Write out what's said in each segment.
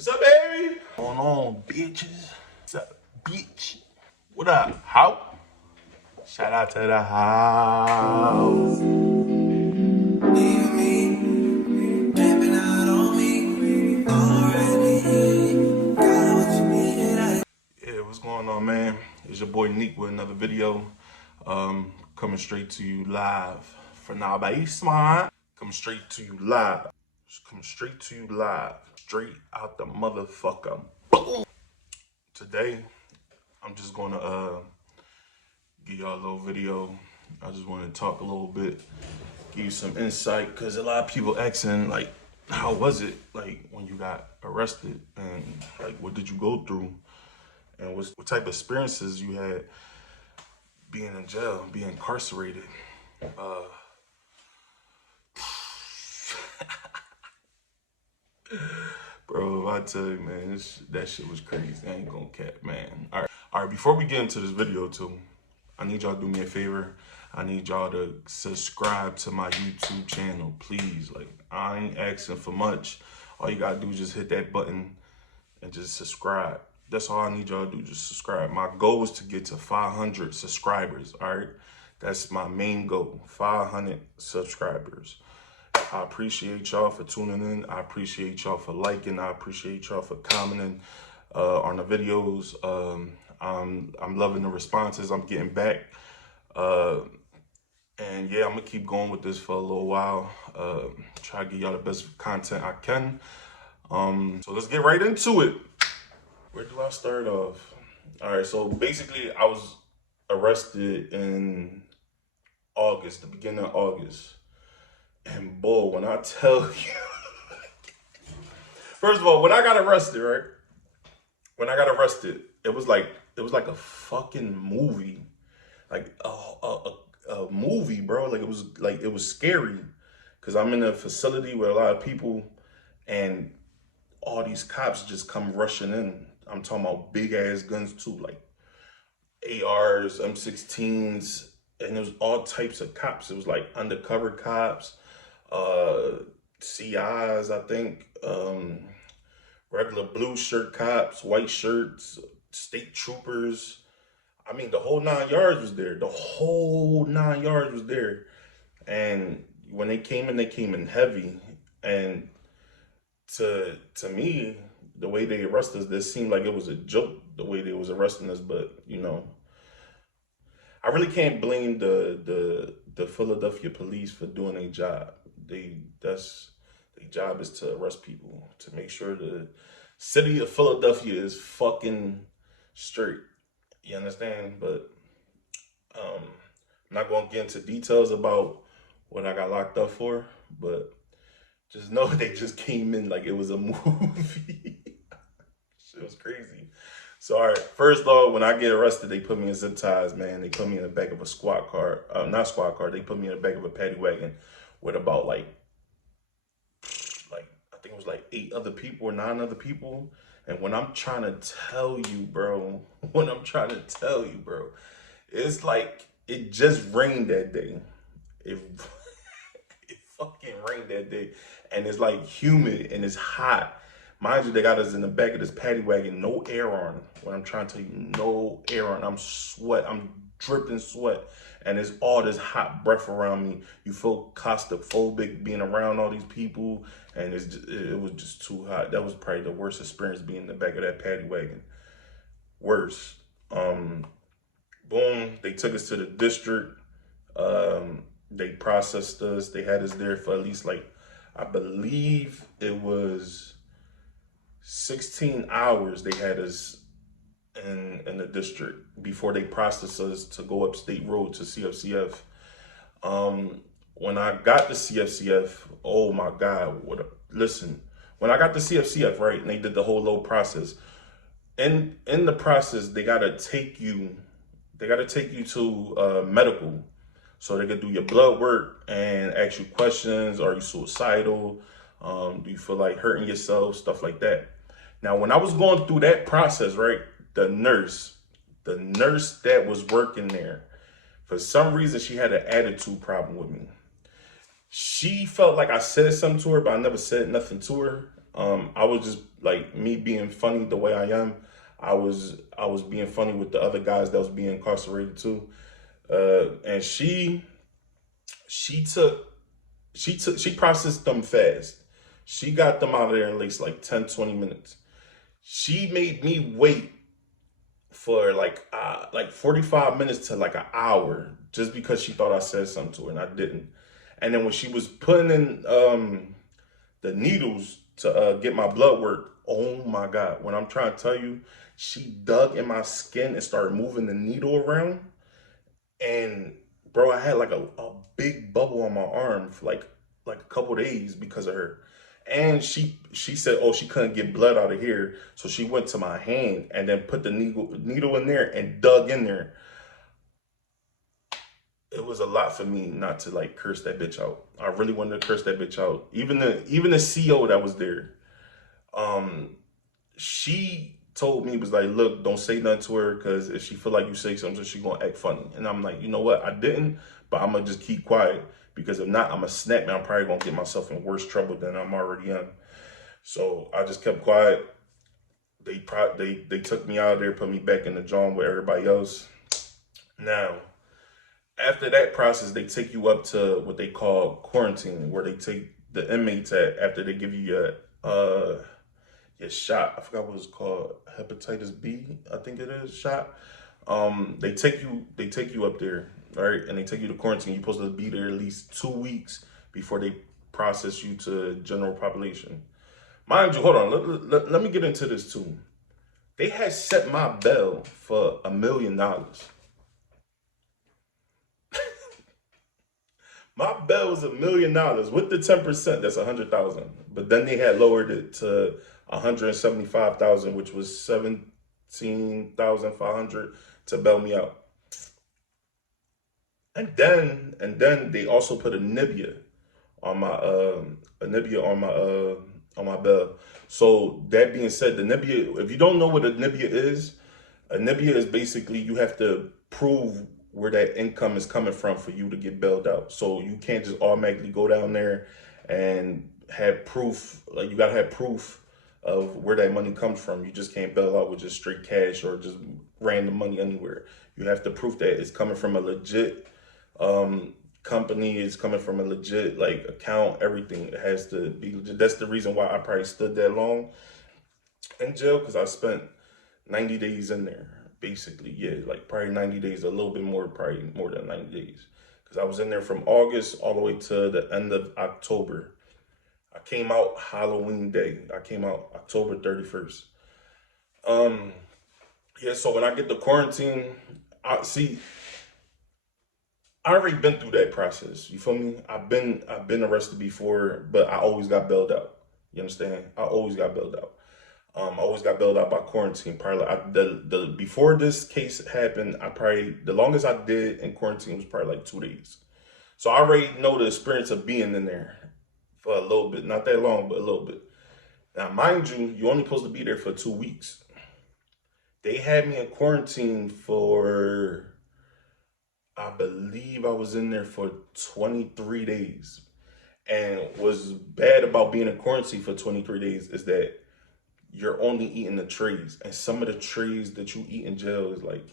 What's up, baby? What's going on, bitches? What's up, bitch? What up, how? Shout out to the house. Leave me, dripping out on me. Already got what you needed. Yeah, what's going on, man? It's your boy Neek with another video. Coming straight to you live for now by Smart. Coming straight to you live. Coming straight to you live. Straight out the motherfucker. Boom. Today, I'm just gonna give y'all a little video. I just want to talk a little bit, give you some insight, because a lot of people asking, like, how was it, like, when you got arrested, and like, what did you go through, and what type of experiences you had being in jail, being incarcerated. Bro, I tell you, man, that shit was crazy. I ain't gonna cap, man. All right. Before we get into this video, too, I need y'all to do me a favor. I need y'all to subscribe to my YouTube channel, please. Like, I ain't asking for much. All you gotta do is just hit that button and just subscribe. That's all I need y'all to do, just subscribe. My goal is to get to 500 subscribers, all right? That's my main goal, 500 subscribers. I appreciate y'all for tuning in. I appreciate y'all for liking. I appreciate y'all for commenting on the videos. I'm loving the responses I'm getting back. And yeah, I'm gonna keep going with this for a little while. Try to give y'all the best content I can. So let's get right into it. Where do I start off? All right, so basically I was arrested in August, the beginning of August. And boy, when I tell you, first of all, when I got arrested, right? When I got arrested, it was like a fucking movie, like a movie, bro. Like it was scary, because I'm in a facility with a lot of people, and all these cops just come rushing in. I'm talking about big ass guns too, like ARs, M16s, and there was all types of cops. It was like undercover cops, CIs, I think, regular blue shirt cops, white shirts, state troopers. I mean, the whole 9 yards was there. The whole 9 yards was there. And when they came in heavy. And to me, the way they arrested us, this seemed like it was a joke, the way they was arresting us. But, you know, I really can't blame the Philadelphia police for doing their job. Their job is to arrest people, to make sure the city of Philadelphia is fucking straight. You understand? But I'm not gonna get into details about what I got locked up for, but just know they just came in like it was a movie. Shit was crazy. So, all right, first off, when I get arrested, they put me in zip ties, man. They put me in the back of a squad car. Not squad car. They put me in the back of a paddy wagon with about like I think it was like 8 other people or 9 other people. And when I'm trying to tell you, bro, it's like it just rained that day. It it fucking rained that day, and it's like humid and it's hot. Mind you, they got us in the back of this paddy wagon, no air on. What I'm trying to tell you, no air on. I'm dripping sweat, and it's all this hot breath around me. You feel claustrophobic being around all these people, and it was just too hot. That was probably the worst experience, being in the back of that paddy wagon. Worse. Boom, they took us to the district. They processed us. They had us there for at least, like, I believe it was 16 hours they had us in the district before they processed us to go up State Road to CFCF. When I got to CFCF, oh my God, listen. When I got to CFCF, right, and they did the whole little process, in the process, they gotta take you to medical, so they could do your blood work and ask you questions. Are you suicidal? Do you feel like hurting yourself? Stuff like that. Now, when I was going through that process, right, the nurse that was working there, for some reason, she had an attitude problem with me. She felt like I said something to her, but I never said nothing to her. I was just like me being funny the way I am. I was being funny with the other guys that was being incarcerated too. And she took she processed them fast. She got them out of there in like 10, 20 minutes. She made me wait for like 45 minutes to like an hour just because she thought I said something to her and I didn't. And then when she was putting in the needles to get my blood work, oh my God, when I'm trying to tell you, she dug in my skin and started moving the needle around. And bro, I had like a big bubble on my arm for like a couple days because of her. And she said, oh, she couldn't get blood out of here, so she went to my hand and then put the needle in there and dug in there. It was a lot for me not to like curse that bitch out. I really wanted to curse that bitch out. Even the CO that was there, um, she told me, was like, look, don't say nothing to her because if she feel like you say something, she gonna act funny. And I'm like, you know what? I didn't, but I'm gonna just keep quiet because if not, I'm gonna snap and I'm probably gonna get myself in worse trouble than I'm already in. So I just kept quiet. They took me out of there, put me back in the joint with everybody else. Now, after that process, they take you up to what they call quarantine, where they take the inmates at after they give you your shot. I forgot what it's called, hepatitis B, I think it is shot. They take you up there, right, and they take you to quarantine. You're supposed to be there at least 2 weeks before they process you to general population. Mind you, hold on, let me get into this too. They had set my bail for $1 million. My bail was $1 million with the 10%. That's 100,000. But then they had lowered it to 175,000, which was 17,500 to bail me out. And then they also put a Nibia on my bell. So that being said, the Nibia, if you don't know what a Nibia is basically you have to prove where that income is coming from for you to get bailed out. So you can't just automatically go down there and have proof. Like you gotta have proof of where that money comes from. You just can't bail out with just straight cash or just random money anywhere. You have to prove that it's coming from a legit company, is coming from a legit like account. Everything, it has to be legit. That's the reason why I probably stood that long in jail, because I spent 90 days in there. Basically, yeah, like probably 90 days, a little bit more, probably more than 90 days. Because I was in there from August all the way to the end of October. I came out Halloween Day. I came out October 31st. Um, yeah, so when I get the quarantine, I see I already been through that process. You feel me? I've been arrested before, but I always got bailed out. You understand? I always got bailed out. I always got bailed out by quarantine. Probably the before this case happened, I probably the longest I did in quarantine was probably like 2 days. So I already know the experience of being in there for a little bit, not that long, but a little bit. Now, mind you, you're only supposed to be there for 2 weeks. They had me in quarantine for, I believe I was in there for 23 days. And what's bad about being in quarantine for 23 days is that you're only eating the trays. And some of the trays that you eat in jail is like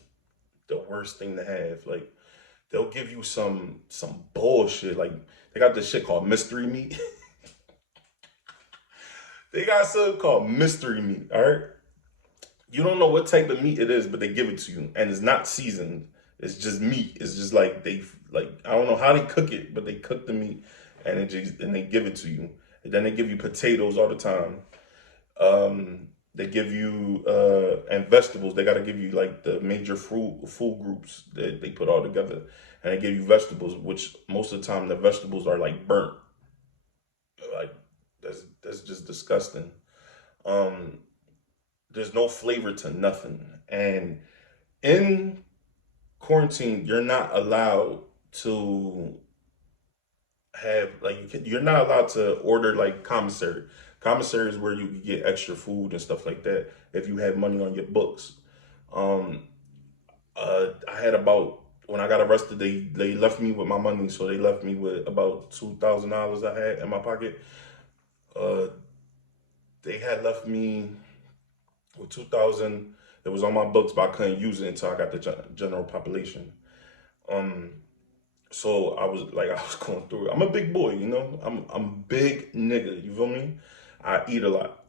the worst thing to have. Like they'll give you some bullshit. Like they got this shit called mystery meat. They got something called mystery meat, all right? You don't know what type of meat it is, but they give it to you. And it's not seasoned. It's just meat. It's just like I don't know how they cook it, but they cook the meat and they give it to you. And then they give you potatoes all the time. They give you and vegetables. They gotta give you like the major food groups that they put all together, and they give you vegetables, which most of the time the vegetables are like burnt. Like that's just disgusting. Um, there's no flavor to nothing, and in quarantine, you're not allowed to have like you're not allowed to order like commissary. Commissary is where you can get extra food and stuff like that if you have money on your books. Um, I had about when I got arrested, they left me with my money, so they left me with about $2,000 I had in my pocket. Uh, They had left me with 2,000. It was on my books, but I couldn't use it until I got the general population. Um, so I was like, I was going through it. I'm a big boy, you know. I'm big nigga. You feel me? I eat a lot.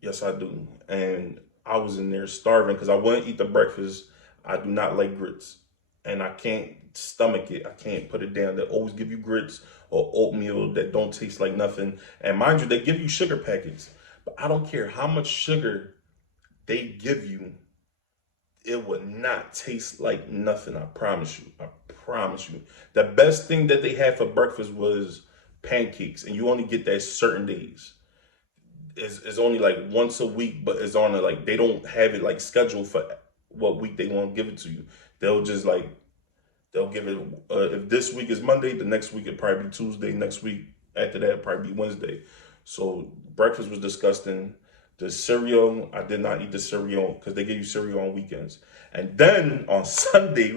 Yes, I do. And I was in there starving because I wouldn't eat the breakfast. I do not like grits, and I can't stomach it. I can't put it down. They always give you grits or oatmeal that don't taste like nothing. And mind you, they give you sugar packets, but I don't care how much sugar they give you, it would not taste like nothing. I promise you. I promise you. The best thing that they had for breakfast was pancakes, and you only get that certain days. It's only like once a week, but it's on a, like, they don't have it like scheduled for what week they want to give it to you. They'll just like they'll give it if this week is Monday, the next week it probably be Tuesday. Next week after that it'd probably be Wednesday. So breakfast was disgusting. The cereal, I did not eat the cereal because they give you cereal on weekends. And then on Sunday,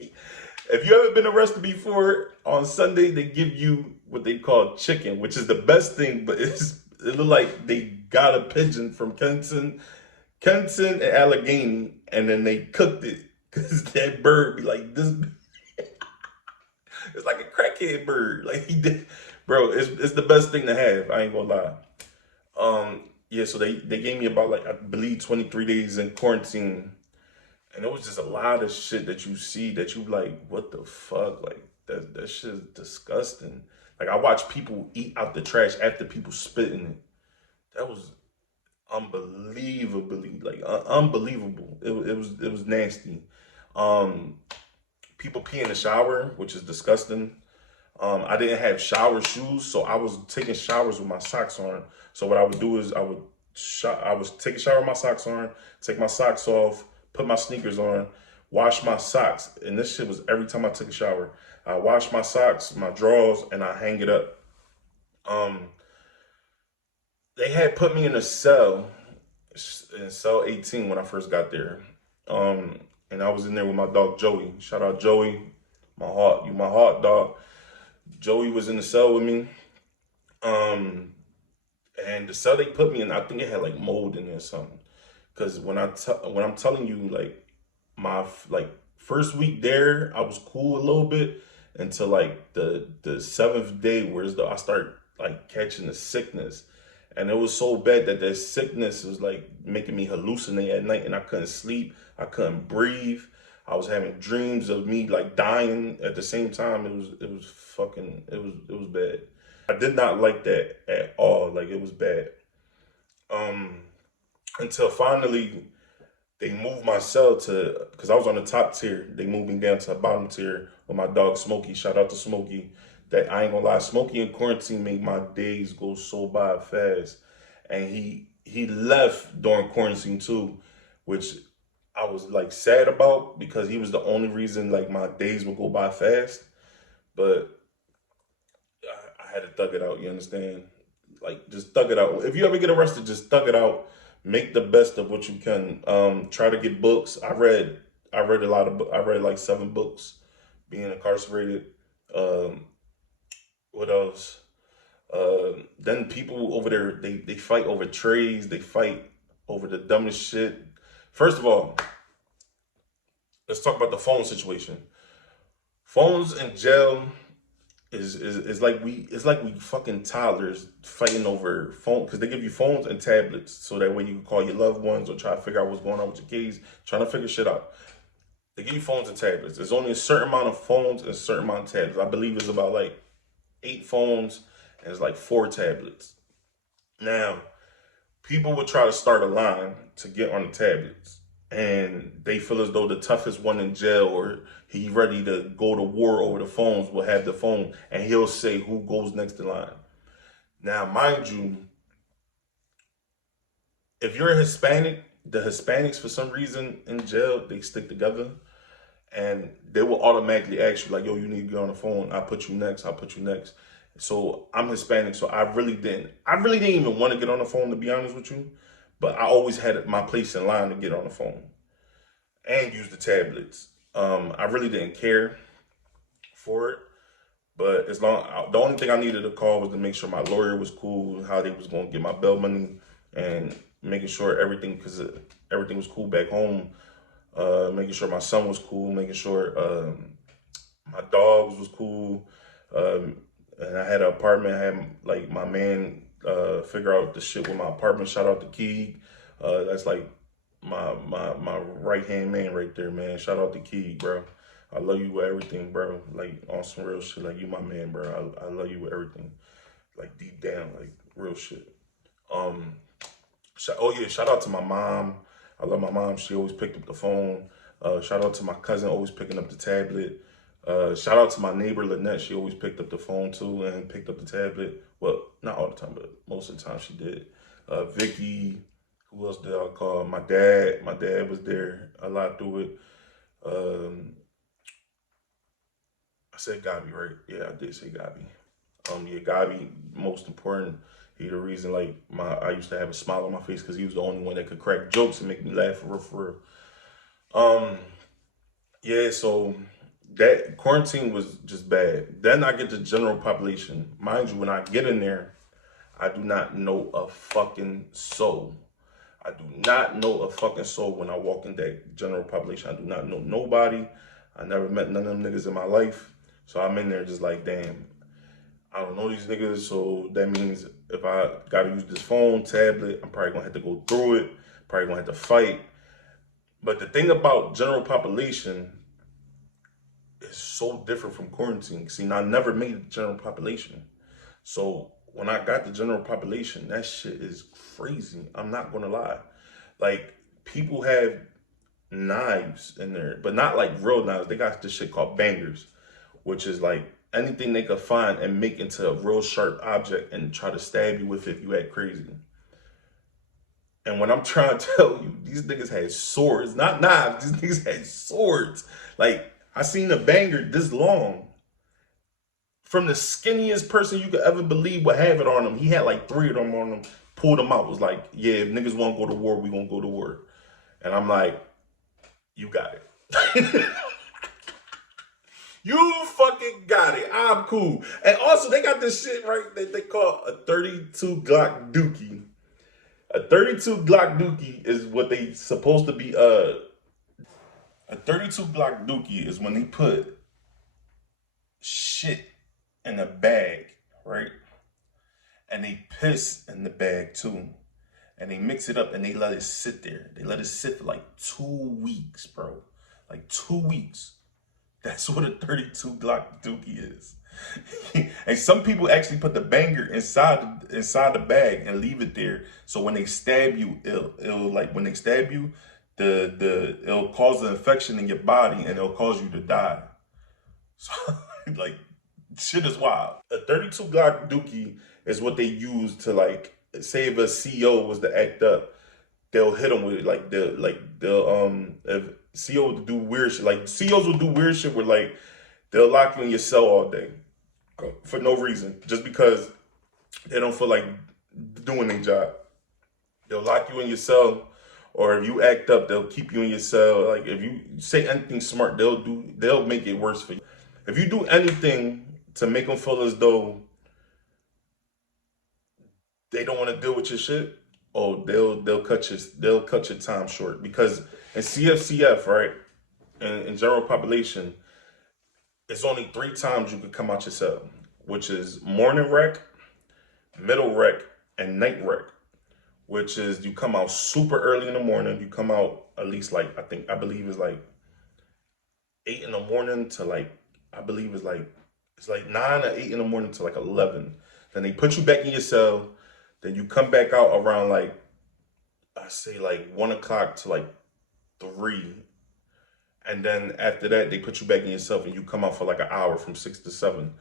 if you ever been arrested before, on Sunday they give you what they call chicken, which is the best thing, but it look like they got a pigeon from Kenton and Allegheny, and then they cooked it because that bird be like this. It's like a crackhead bird. Like he did, bro. It's the best thing to have. I ain't gonna lie. Yeah. So they gave me about like I believe 23 days in quarantine, and it was just a lot of shit that you see that you like, what the fuck? Like that shit is disgusting. Like I watch people eat out the trash after people spit in it. That was unbelievably like unbelievable. It was nasty. Um, People pee in the shower, which is disgusting. I didn't have shower shoes, so I was taking showers with my socks on. So what I would do is I was take a shower with my socks on, take my socks off, put my sneakers on, wash my socks, and this shit was every time I took a shower. I wash my socks, my drawers, and I hang it up. Um, they had put me in a cell, in cell 18 when I first got there. Um, and I was in there with my dog Joey. Shout out Joey, my heart, you my heart dog. Joey was in the cell with me. Um, and the cell they put me in, I think it had like mold in there or something. Cause when I'm telling you, like my like first week there, I was cool a little bit until like the seventh day, whereas I start like catching the sickness, and it was so bad that sickness was like making me hallucinate at night, and I couldn't sleep, I couldn't breathe. I was having dreams of me like dying at the same time. It was bad. I did not like that at all. Like it was bad. Um, until finally they moved my cell to, because I was on the top tier. They moved me down to the bottom tier with my dog Smokey. Shout out to Smokey. That I ain't gonna lie, Smokey in quarantine made my days go so by fast. And he left during quarantine too, which I was like sad about because he was the only reason like my days would go by fast. But I had to thug it out. You understand? Like just thug it out. If you ever get arrested, just thug it out. Make the best of what you can. Try to get books. I read a lot of I read like 7 books being incarcerated. Um, what else? Then people over there they fight over trays. They fight over the dumbest shit. First of all, let's talk about the phone situation. Phones in jail is like we fucking toddlers fighting over phone because they give you phones and tablets so that way you can call your loved ones or try to figure out what's going on with your kids, trying to figure shit out. They give you phones and tablets. There's only a certain amount of phones and a certain amount of tablets. I believe it's about like 8 phones and it's like 4 tablets. Now, people would try to start a line to get on the tablets, and they feel as though the toughest one in jail or he ready to go to war over the phones will have the phone, and he'll say who goes next in line. Now, mind you, if you're a Hispanic, the Hispanics for some reason in jail they stick together, and they will automatically ask you like, "Yo, you need to get on the phone. I'll put you next. I'll put you next." So I'm Hispanic, so I really didn't even want to get on the phone to be honest with you, but I always had my place in line to get on the phone and use the tablets. I really didn't care for it, but the only thing I needed to call was to make sure my lawyer was cool, how they was gonna get my bail money, and making sure everything, because everything was cool back home. Making sure my son was cool, making sure my dogs was cool. And I had an apartment. I had like my man figure out the shit with my apartment. Shout out to Key. That's like my right hand man right there, man. Shout out to Key, bro. I love you with everything, bro. Like on some real shit. Like you my man, bro. I love you with everything. Like deep down, like real shit. Oh yeah, shout out to my mom. I love my mom. She always picked up the phone. Shout out to my cousin, always picking up the tablet. Shout out to my neighbor Lynette. She always picked up the phone too and picked up the tablet. Well, not all the time, but most of the time she did. Vicky, who else did I call? My dad. My dad was there a lot through it. I said Gabi, right? Yeah, I did say Gabi. Yeah, Gabi, most important. He the reason like I used to have a smile on my face because he was the only one that could crack jokes and make me laugh for real, for real. Yeah, so that quarantine was just bad. Then I get the general population. Mind you, when I get in there, I do not know a fucking soul. I do not know a fucking soul when I walk in that general population. I do not know nobody. I never met none of them niggas in my life. So I'm in there just like, damn, I don't know these niggas. So that means if I gotta use this phone, tablet, I'm probably gonna have to go through it. Probably gonna have to fight. But the thing about general population is so different from quarantine. See, now I never made the general population. So when I got the general population, that shit is crazy. I'm not gonna lie. Like, people have knives in there, but not like real knives. They got this shit called bangers, which is like anything they could find and make into a real sharp object and try to stab you with it if you act crazy. And when I'm trying to tell you, these niggas had swords, not knives. These niggas had swords. Like, I seen a banger this long. From the skinniest person you could ever believe would have it on him. He had like 3 of them on him, pulled them out, was like, yeah, if niggas want to go to war, we gonna go to war. And I'm like, you got it. You fucking got it. I'm cool. And also, they got this shit, right, that they call a 32 Glock Dookie. A 32 Glock Dookie is what they supposed to be. A 32 Glock Dookie is when they put shit in a bag, right? And they piss in the bag too. And they mix it up and they let it sit there. They let it sit for like 2 weeks, bro. Like 2 weeks. That's what a 32 Glock Dookie is. And some people actually put the banger inside the bag and leave it there. So when they stab you, it'll like when they stab you, it'll cause an infection in your body and it'll cause you to die. So like, shit is wild. A 32 Glock Dookie is what they use to, like, say if a CEO was to act up, they'll hit them with it. Like they'll if CEO would do weird shit, like CEOs will do weird shit where like they'll lock you in your cell all day for no reason, just because they don't feel like doing their job. They'll lock you in your cell, or if you act up, they'll keep you in your cell. Like if you say anything smart, they'll make it worse for you. If you do anything to make them feel as though they don't want to deal with your shit, oh, they'll cut your time short. Because in CFCF, right, in general population, it's only 3 times you can come out your cell, which is morning rec, middle rec, and night rec. Which is you come out super early in the morning. You come out at least like I believe it's like 8 in the morning to like it's like 9 or 8 in the morning to like 11. Then they put you back in your cell. Then you come back out around like, I say like 1 o'clock to like 3. And then after that, they put you back in yourself and you come out for like an hour from 6 to 7.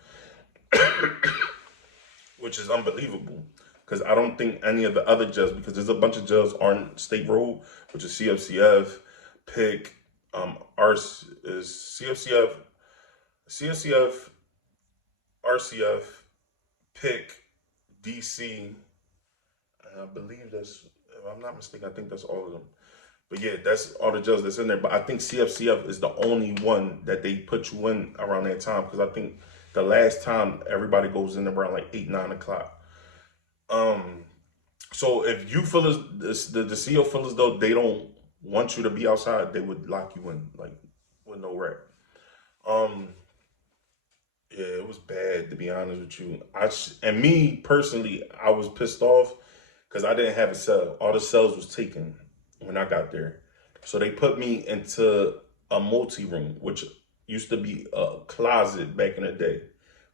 Which is unbelievable. Because I don't think any of the other jails, because there's a bunch of jails on State Road, which is CFCF, PIC, CFCF, RCF, PIC, DC, and I believe that's, if I'm not mistaken, I think that's all of them. But yeah, that's all the jails that's in there. But I think CFCF is the only one that they put you in around that time, because I think the last time everybody goes in around like 8, 9 o'clock. So if you feel as the CO feel as though they don't want you to be outside, they would lock you in like with no rap. Um, yeah, it was bad to be honest with you. And me personally, I was pissed off because I didn't have a cell. All the cells was taken when I got there, so they put me into a multi room, which used to be a closet back in the day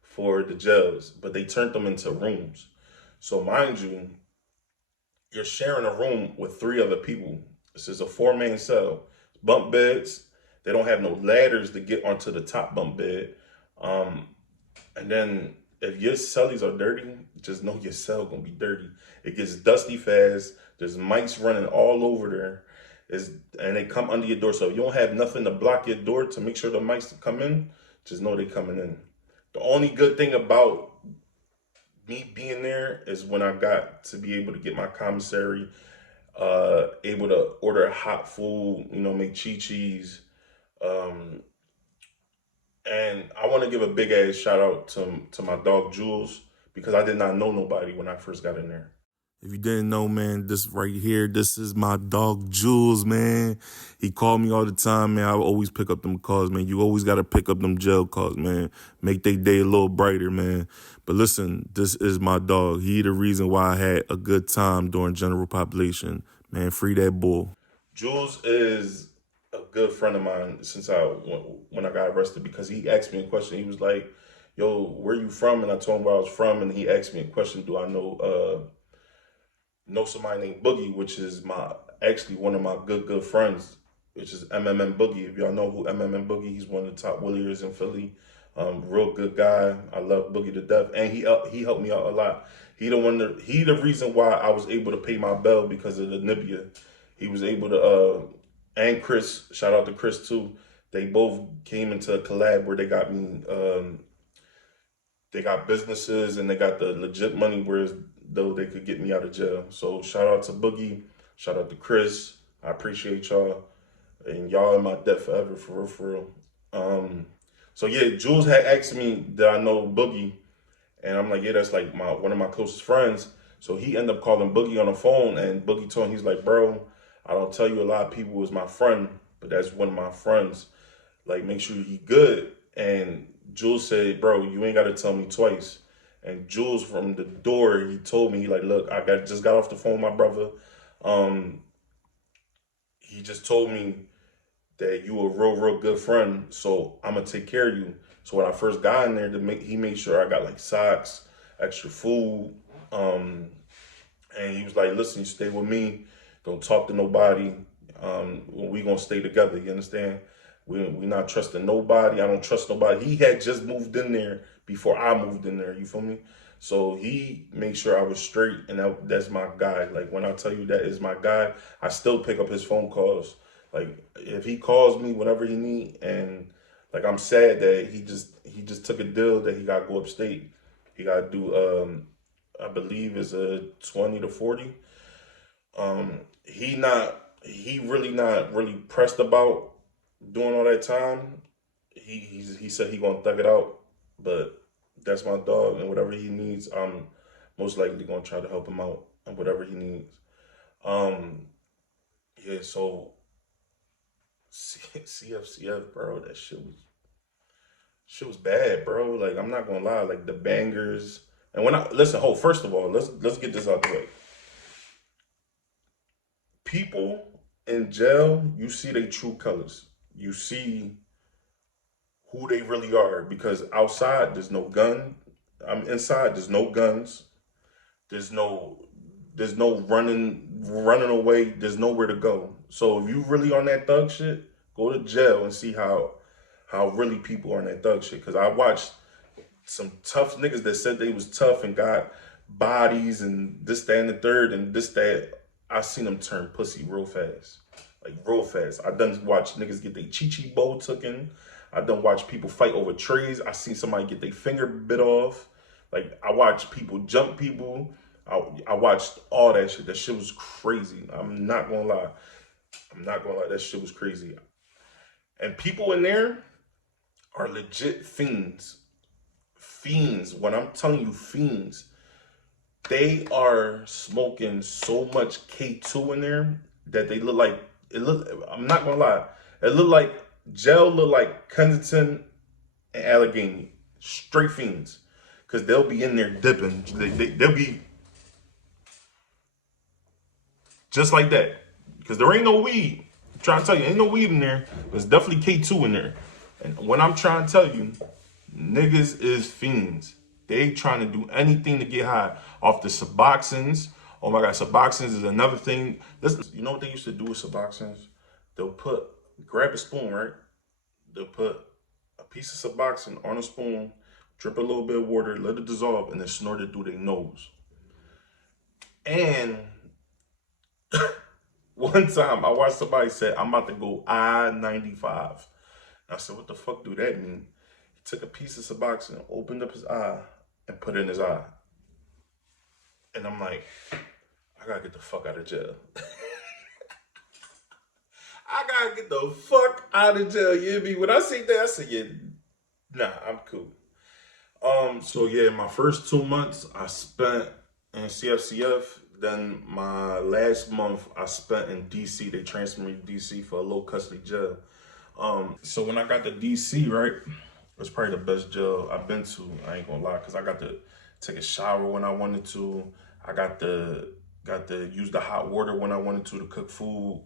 for the jails, but they turned them into rooms. So mind you, you're sharing a room with three other people. This is a four-man cell. Bunk beds. They don't have no ladders to get onto the top bunk bed. Um, and then if your cellies are dirty, just know your cell gonna be dirty. It gets dusty fast. There's mice running all over there. And they come under your door. So if you don't have nothing to block your door to make sure the mice come in, just know they coming in. The only good thing about me being there is when I got to be able to get my commissary, able to order hot food, make chi-chis. Um, and I want to give a big ass shout out to my dog Jules because I did not know nobody when I first got in there. If you didn't know, man, this right here, this is my dog Jules, man. He called me all the time, man. I always pick up them calls, man. You always got to pick up them jail calls, man. Make their day a little brighter, man. But listen, this is my dog. He the reason why I had a good time during general population. Man, free that bull. Jules is a good friend of mine since when I got arrested because he asked me a question. He was like, yo, where you from? And I told him where I was from. And he asked me a question, do I know somebody named Boogie, which is actually one of my good friends, which is MMM Boogie. If y'all know who MMM Boogie, he's one of the top williers in Philly. Real good guy. I love Boogie to death, and he helped me out a lot. He the reason why I was able to pay my bail because of the Nibia. He was able to and Chris, shout out to Chris too. They both came into a collab where they got me. They got businesses and they got the legit money, whereas though they could get me out of jail. So shout out to Boogie, shout out to Chris. I appreciate y'all, and y'all in my debt forever, for real, for real. So yeah, Jules had asked me that I know Boogie, and I'm like, yeah, that's like one of my closest friends. So he ended up calling Boogie on the phone, and Boogie told him, he's like, bro, I don't tell you a lot of people is my friend, but that's one of my friends. Like, make sure he good. And Jules said, bro, you ain't got to tell me twice. And Jules from the door, he told me, he like, look, just got off the phone with my brother. He just told me that you a real good friend, so I'm gonna take care of you. So when I first got in there, he made sure I got like socks, extra food, and he was like, listen, you stay with me, don't talk to nobody. We gonna stay together. You understand? We not trusting nobody. I don't trust nobody. He had just moved in there before I moved in there. You feel me? So he made sure I was straight, and that's my guy. Like when I tell you that is my guy, I still pick up his phone calls. Like if he calls me whenever he need, and like I'm sad that he just took a deal that he got to go upstate. He got to do I believe is a 20 to 40. He really not really pressed about doing all that time. He said he gonna thug it out, but that's my dog, and whatever he needs, I'm most likely gonna try to help him out and whatever he needs. Um, yeah. So CFCF, bro, that shit was bad, bro. Like I'm not gonna lie, like the bangers. And when I listen, first of all, let's get this out the way. People in jail, you see their true colors. You see who they really are because outside there's no gun. I'm inside. There's no guns. There's no running away. There's nowhere to go. So if you really on that thug shit, go to jail and see how really people are on that thug shit. Because I watched some tough niggas that said they was tough and got bodies and this, that, and the third and this, that. I seen them turn pussy real fast. Like real fast. I done watch niggas get their chi-chi bowl taken. I done watch people fight over trees. I seen somebody get their finger bit off. Like I watched people jump people. I watched all that shit. That shit was crazy. I'm not gonna lie. That shit was crazy. And people in there are legit fiends. Fiends. When I'm telling you fiends, They are smoking so much K2 in there that they look like it look. I'm not gonna lie, it look like gel look like Kensington and Allegheny, straight fiends, because they'll be in there dipping. They'll be just like that, because there ain't no weed. I'm trying to tell you, ain't no weed in there. There's definitely K2 in there, and when I'm trying to tell you, niggas is fiends. They trying to do anything to get high off the Suboxones. Oh my God, Suboxones is another thing. Listen, you know what they used to do with Suboxones? They'll grab a spoon, right? They'll put a piece of Suboxone on a spoon, drip a little bit of water, let it dissolve, and then snort it through their nose. And one time I watched somebody say, I'm about to go I-95. I said, what the fuck do that mean? He took a piece of Suboxone, opened up his eye, and put it in his eye. And I'm like, I gotta get the fuck out of jail. I gotta get the fuck out of jail. You hear me? When I see that, I said, yeah, nah, I'm cool. So yeah, my first 2 months I spent in CFCF. Then my last month I spent in DC. They transferred me to DC for a low custody jail. So when I got to DC, right, it was probably the best jail I've been to. I ain't gonna lie, cause I got to take a shower when I wanted to. I got to use the hot water when I wanted to cook food.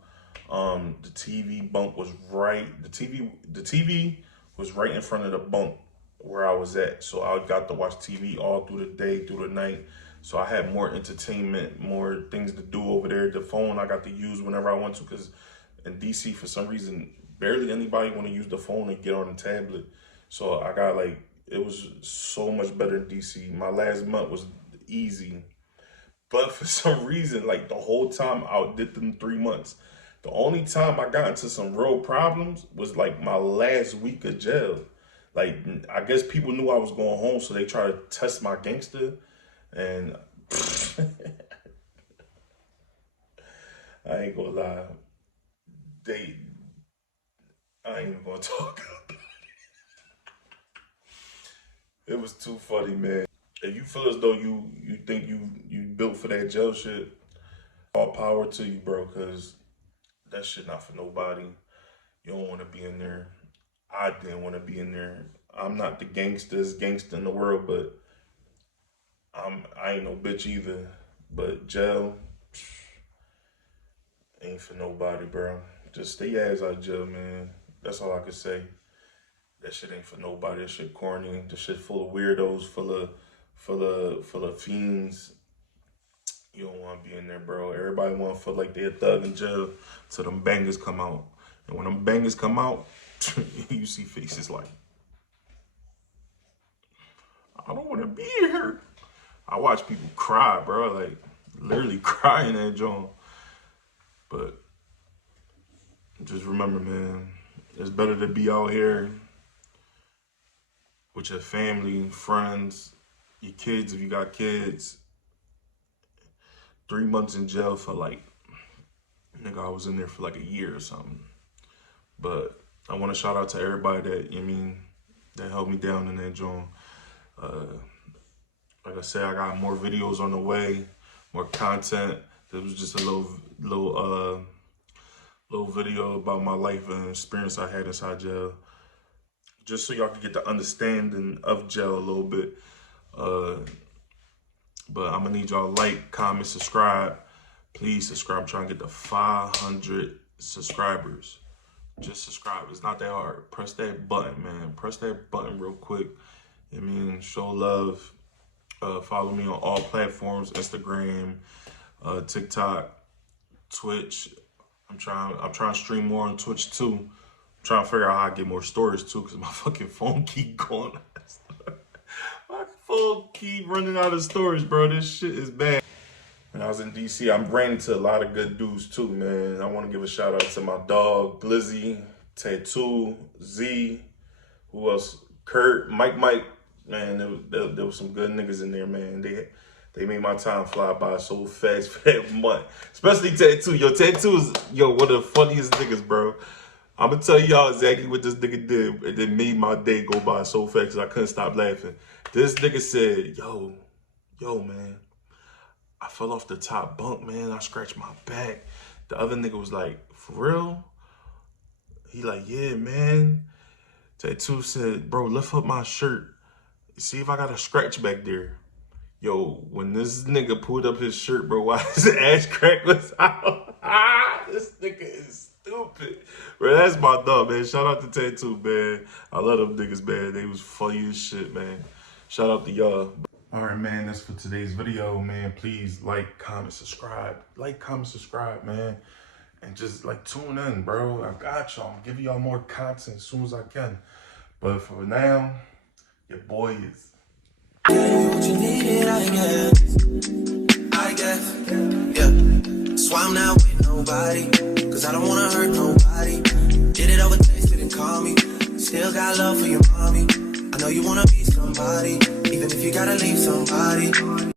The TV bunk was right. The TV was right in front of the bunk where I was at. So I got to watch TV all through the day, through the night. So I had more entertainment, more things to do over there. The phone I got to use whenever I want to, because in DC, for some reason, barely anybody want to use the phone and get on the tablet. So I got it was so much better in DC. My last month was easy. But for some reason, the whole time I outdid them 3 months. The only time I got into some real problems was my last week of jail. I guess people knew I was going home, so they tried to test my gangster. And I ain't gonna lie. I ain't even gonna talk about it. It was too funny, man. If you feel as though you think you built for that jail shit, all power to you, bro, because that shit not for nobody. You don't want to be in there. I didn't want to be in there. I'm not the gangster in the world, but I ain't no bitch either. But jail ain't for nobody, bro. Just stay your ass out of jail, man. That's all I can say. That shit ain't for nobody. That shit corny. That shit full of weirdos, full of fiends. You don't want to be in there, bro. Everybody want to feel like they're a thug in jail till them bangers come out. And when them bangers come out, you see faces like, I don't want to be here. I watch people cry, bro. Literally crying that joint. But just remember, man, it's better to be out here with your family, friends, your kids if you got kids. 3 months in jail for nigga, I was in there for a year or something. But I want to shout out to everybody that held me down in that joint. Like I said, I got more videos on the way, more content. This was just a little video about my life and experience I had inside jail. Just so y'all can get the understanding of jail a little bit. But I'm gonna need y'all to like, comment, subscribe. Please subscribe. I'm trying to get to 500 subscribers. Just subscribe. It's not that hard. Press that button, man. Press that button real quick. Show love. Follow me on all platforms: Instagram, TikTok, Twitch. I'm trying to stream more on Twitch too. I'm trying to figure out how I get more stories too, because my fucking phone keep going. My phone keep running out of storage, bro. This shit is bad. When I was in DC, I ran into a lot of good dudes too, man. I want to give a shout out to my dog, Glizzy, Tattoo, Z, who else? Kurt, Mike. Man, there was some good niggas in there, man. They made my time fly by so fast for that month. Especially Tattoo. Tattoo is, one of the funniest niggas, bro. I'm gonna tell y'all exactly what this nigga did. It did made my day go by so fast because I couldn't stop laughing. This nigga said, yo, man, I fell off the top bunk, man. I scratched my back. The other nigga was like, for real? He like, yeah, man. Tattoo said, bro, lift up my shirt. See if I got a scratch back there. Yo, when this nigga pulled up his shirt, bro, why his ass crack was out? This nigga is stupid. Bro, that's my dog, man. Shout out to Tattoo, man. I love them niggas, man. They was funny as shit, man. Shout out to y'all. All right, man, that's for today's video, man. Please like, comment, subscribe. Like, comment, subscribe, man. And just, like, tune in, bro. I got y'all. I'm giving y'all more content as soon as I can. But for now, your boy is... What you needed, I guess, yeah. So I'm not with nobody, cause I don't wanna hurt nobody. Did it over, tasted and call me. Still got love for your mommy. I know you wanna be somebody, even if you gotta leave somebody.